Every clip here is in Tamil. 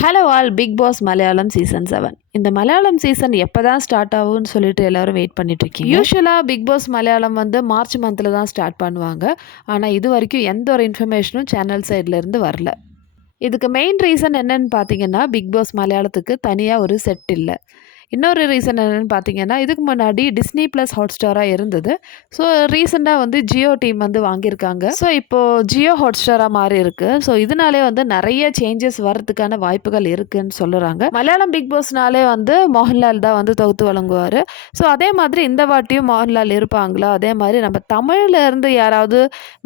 Hello all, big boss Malayalam season 7. இந்த மலையாளம் சீசன் எப்போ தான் ஸ்டார்ட் ஆகும்னு சொல்லிட்டு எல்லாரும் வெயிட் பண்ணிட்டு இருக்கீங்க. யூஸ்வலாக பிக் பாஸ் மலையாளம் வந்து மார்ச் மந்தில் தான் ஸ்டார்ட் பண்ணுவாங்க. ஆனால் இது வரைக்கும் எந்த ஒரு இன்ஃபர்மேஷனும் சேனல் சைட்லேருந்து வரல. இதுக்கு மெயின் ரீசன் என்னன்னு பார்த்தீங்கன்னா, பிக் பாஸ் மலையாளத்துக்கு தனியாக ஒரு செட் இல்லை. இன்னொரு ரீசன் என்னென்னு பார்த்தீங்கன்னா, இதுக்கு முன்னாடி டிஸ்னி ப்ளஸ் ஹாட்ஸ்டாராக இருந்தது. ஸோ ரீசெண்டாக வந்து ஜியோ டீம் வந்து வாங்கியிருக்காங்க. ஸோ இப்போது ஜியோ ஹாட்ஸ்டாராக மாறி இருக்குது. ஸோ இதனாலே வந்து நிறைய சேஞ்சஸ் வரதுக்கான வாய்ப்புகள் இருக்குதுன்னு சொல்லுறாங்க. மலையாளம் பிக் பாஸ்னாலே வந்து மோகன்லால் தான் வந்து தொகுத்து வழங்குவார். ஸோ அதே மாதிரி இந்த வாட்டியும் மோகன்லால் இருப்பாங்களா? அதே மாதிரி நம்ம தமிழில் இருந்து யாராவது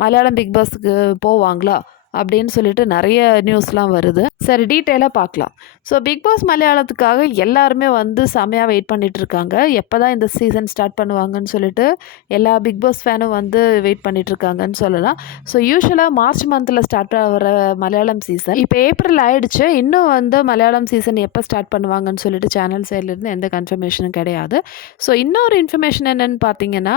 மலையாளம் பிக் பாஸுக்கு போவாங்களா அப்படின்னு சொல்லிட்டு நிறைய நியூஸ்லாம் வருது. சரி, டீட்டெயிலாக பார்க்கலாம். ஸோ பிக் பாஸ் மலையாளத்துக்காக எல்லாருமே வந்து செமையாக வெயிட் பண்ணிட்டு இருக்காங்க. எப்போ தான் இந்த சீசன் ஸ்டார்ட் பண்ணுவாங்கன்னு சொல்லிட்டு எல்லா பிக் பாஸ் ஃபேனும் வந்து வெயிட் பண்ணிட்டு இருக்காங்கன்னு சொல்லலாம். ஸோ யூஸ்வலாக மார்ச் மந்தில் ஸ்டார்ட் ஆகிற மலையாளம் சீசன் இப்போ ஏப்ரல் ஆயிடுச்சு. இன்னும் வந்து மலையாளம் சீசன் எப்போ ஸ்டார்ட் பண்ணுவாங்கன்னு சொல்லிட்டு சேனல் சைட்லேருந்து எந்த கன்ஃபர்மேஷனும் கிடையாது. ஸோ இன்னொரு இன்ஃபர்மேஷன் என்னென்னு பார்த்தீங்கன்னா,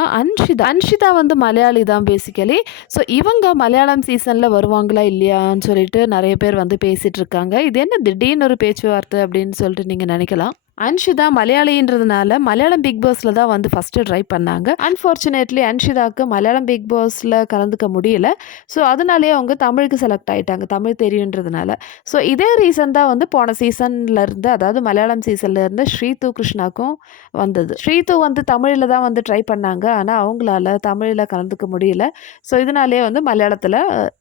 அன்ஷிதா வந்து மலையாளி தான் பேசிக்கலி. ஸோ இவங்க மலையாளம் சீசனில் வருவாங்களா இல்லையான்னு சொல்லிட்டு நிறைய பேர் வந்து பேசிகிட்டு இருக்காங்க. இது என்ன திடீர்னு ஒரு பேச்சுவார்த்தை அப்படின்னு சொல்லிட்டு நீங்கள் நினைக்கலாம். அன்ஷிதா மலையாளின்றதுனால மலையாளம் பிக் பாஸில் தான் வந்து ஃபஸ்ட்டு ட்ரை பண்ணாங்க. அன்ஃபார்ச்சுனேட்லி அன்ஷிதாவுக்கு மலையாளம் பிக் பாஸில் கலந்துக்க முடியல. ஸோ அதனாலேயே அவங்க தமிழுக்கு செலக்ட் ஆகிட்டாங்க, தமிழ் தெரியுன்றதுனால. ஸோ இதே ரீசன் தான் வந்து போன சீசன்லேருந்து, அதாவது மலையாளம் சீசன்லேருந்து ஸ்ரீது கிருஷ்ணாக்கும் வந்தது. ஸ்ரீது வந்து தமிழில் தான் வந்து ட்ரை பண்ணாங்க. ஆனால் அவங்களால தமிழில் கலந்துக்க முடியல. ஸோ இதனாலேயே வந்து மலையாளத்தில்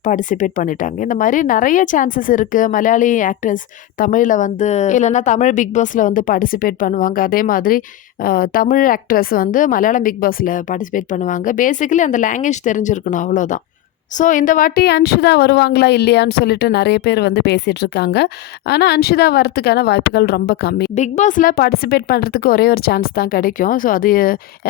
பார்ட்டிசிபேட் பண்ணிட்டாங்க. இந்த மாதிரி நிறைய சான்சஸ் இருக்குது. மலையாளி ஆக்டர்ஸ் தமிழில் வந்து இல்லைன்னா தமிழ் பிக் பாஸில் வந்து பார்ட்டிசிபேட் பண்ணுவாங்க. அதே மாதிரி தமிழ் ஆக்ட்ரஸ் வந்து மலையாளம் பிக் பாஸில் பார்ட்டிசிபேட் பண்ணுவாங்க. பேசிக்கலி அந்த லாங்குவேஜ் தெரிஞ்சிருக்கணும், அவ்வளோதான். ஸோ இந்த வாட்டி அன்ஷிதா வருவாங்களா இல்லையான்னு சொல்லிட்டு நிறைய பேர் வந்து பேசிகிட்டு இருக்காங்க. ஆனால் அன்ஷிதா வரத்துக்கான வாய்ப்புகள் ரொம்ப கம்மி. பிக் பாஸில் பார்ட்டிசிபேட் பண்ணுறதுக்கு ஒரே ஒரு சான்ஸ் தான் கிடைக்கும். ஸோ அது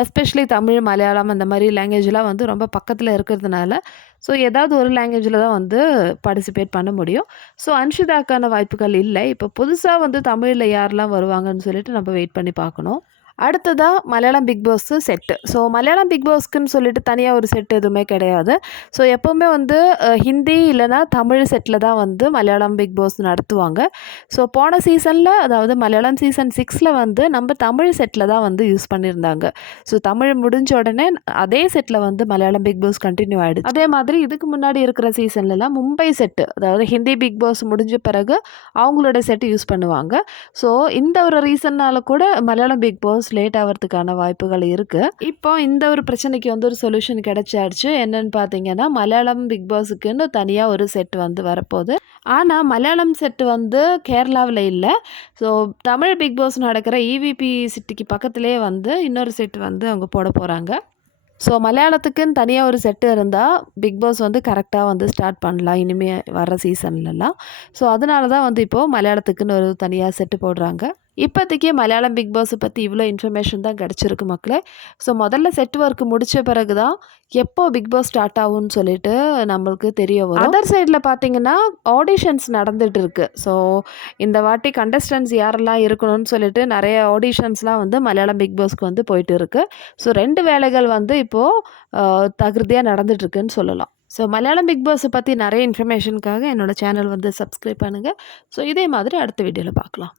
எஸ்பெஷலி தமிழ், மலையாளம் அந்த மாதிரி லாங்குவேஜ்லாம் வந்து ரொம்ப பக்கத்தில் இருக்கிறதுனால ஸோ ஏதாவது ஒரு லாங்குவேஜில் தான் வந்து பார்ட்டிசிபேட் பண்ண முடியும். ஸோ அன்ஷிதாக்கான வாய்ப்புகள் இல்லை. இப்போ புதுசாக வந்து தமிழில் யாரெல்லாம் வருவாங்கன்னு சொல்லிட்டு நம்ம வெயிட் பண்ணி பார்க்கணும். அடுத்ததாக Malayalam big boss set. So Malayalam big பாஸ்க்குன்னு சொல்லிட்டு தனியாக ஒரு செட் எதுவுமே கிடையாது. ஸோ எப்போவுமே வந்து ஹிந்தி இல்லைனா தமிழ் செட்டில் தான் வந்து மலையாளம் பிக் பாஸ் நடத்துவாங்க. ஸோ போன சீசனில், அதாவது மலையாளம் சீசன் 6ல் வந்து நம்ம தமிழ் செட்டில் தான் வந்து யூஸ் பண்ணியிருந்தாங்க. ஸோ தமிழ் முடிஞ்ச உடனே அதே செட்டில் வந்து மலையாளம் பிக் பாஸ் கண்டினியூ ஆகிடுச்சு. அதே மாதிரி இதுக்கு முன்னாடி இருக்கிற சீசன்லலாம் மும்பை செட்டு, அதாவது ஹிந்தி பிக் பாஸ் முடிஞ்ச பிறகு அவங்களோட செட்டு யூஸ் பண்ணுவாங்க. ஸோ இந்த ஒரு ரீசன்னால் கூட மலையாளம் பிக் பாஸ் லேட் ஆகிறதுக்கான வாய்ப்புகள் இருக்குது. இப்போ இந்த ஒரு பிரச்சனைக்கு வந்து ஒரு சொல்யூஷன் கிடைச்சாச்சு. என்னன்னு பார்த்தீங்கன்னா, மலையாளம் பிக் பாஸுக்குன்னு தனியாக ஒரு செட் வந்து வரப்போகுது. ஆனால் மலையாளம் செட்டு வந்து கேரளாவில் இல்லை. ஸோ தமிழ் பிக் பாஸ் நடக்கிற இவிபி சிட்டிக்கு பக்கத்துலேயே வந்து இன்னொரு செட் வந்து அவங்க போட போகிறாங்க. ஸோ மலையாளத்துக்குன்னு தனியாக ஒரு செட்டு இருந்தால் பிக் பாஸ் வந்து கரெக்டாக வந்து ஸ்டார்ட் பண்ணலாம் இனிமேல் வர சீசன்லலாம். ஸோ அதனால தான் வந்து இப்போது மலையாளத்துக்குன்னு ஒரு தனியாக செட்டு போடுறாங்க. இப்போதைக்கு மலையாளம் பிக் பாஸை பற்றி இவ்வளோ இன்ஃபர்மேஷன் தான் கிடச்சிருக்கு மக்களே. ஸோ முதல்ல செட் ஒர்க் முடித்த பிறகு தான் எப்போ பிக் பாஸ் ஸ்டார்ட் ஆகும்னு சொல்லிட்டு நம்மளுக்கு தெரிய வரும். அதர் சைடில் பார்த்தீங்கன்னா ஆடிஷன்ஸ் நடந்துகிட்டு இருக்குது. ஸோ இந்த வாட்டி கண்டஸ்டன்ஸ் யாரெல்லாம் இருக்கணும்னு சொல்லிட்டு நிறைய ஆடிஷன்ஸ்லாம் வந்து மலையாளம் பிக் பாஸ்க்கு வந்து போயிட்டு இருக்குது. ஸோ 2 வேலைகள் வந்து இப்போது தகுதியாக நடந்துகிட்ருக்குன்னு சொல்லலாம். ஸோ மலையாளம் பிக் பாஸை பற்றி நிறைய இன்ஃபர்மேஷனுக்காக என்னோடய சேனல் வந்து சப்ஸ்கிரைப் பண்ணுங்கள். ஸோ இதே மாதிரி அடுத்த வீடியோவில் பார்க்கலாம்.